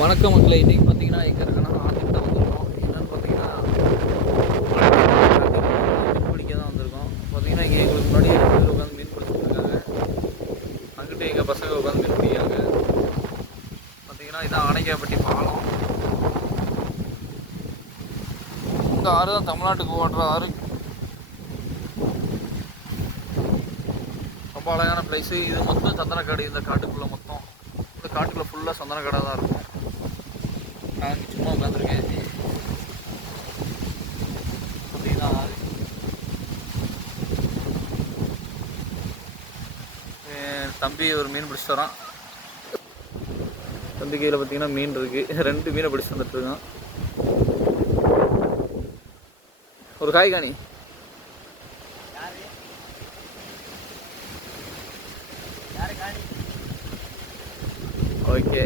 வணக்கம் மக்களே. இன்றைக்கி பார்த்தீங்கன்னா எங்கே இருக்குன்னா ஆற்றுக்கிட்ட வந்திருக்கோம். என்னென்னு பார்த்தீங்கன்னா மீன் பிடிக்க தான் வந்திருக்கோம். பார்த்தீங்கன்னா இங்கே எங்களுக்கு முன்னாடி 2 பேர் உட்காந்து மீன் பிடிச்சிட்டு இருக்காங்க. அங்கிட்டு எங்கள் பசங்க உட்காந்து மீன் பிடிக்காங்க. பார்த்தீங்கன்னா இதான் ஆனைக்காப்பட்டி பாலம். இந்த ஆறு தான் தமிழ்நாட்டுக்கு ஓடுற ஆறு. ரொம்ப அழகான பிளேஸு. இது மொத்தம் சந்தனக்காடு. இந்த காட்டுக்குள்ளே மொத்தம் இந்த காட்டுக்குள்ளே ஃபுல்லாக சந்தனக்காடாக தான் இருக்கும். நான் சும்மா உட்காந்துருக்கேன். அப்படிதான் தம்பி ஒரு மீன் பிடிச்சிட்டு வரான். தம்பி கையில் பார்த்தீங்கன்னா மீன் இருக்குது. 2 மீனை பிடிச்சிட்டு வந்துட்டுருக்கான். ஒரு காய்காணி ஓகே.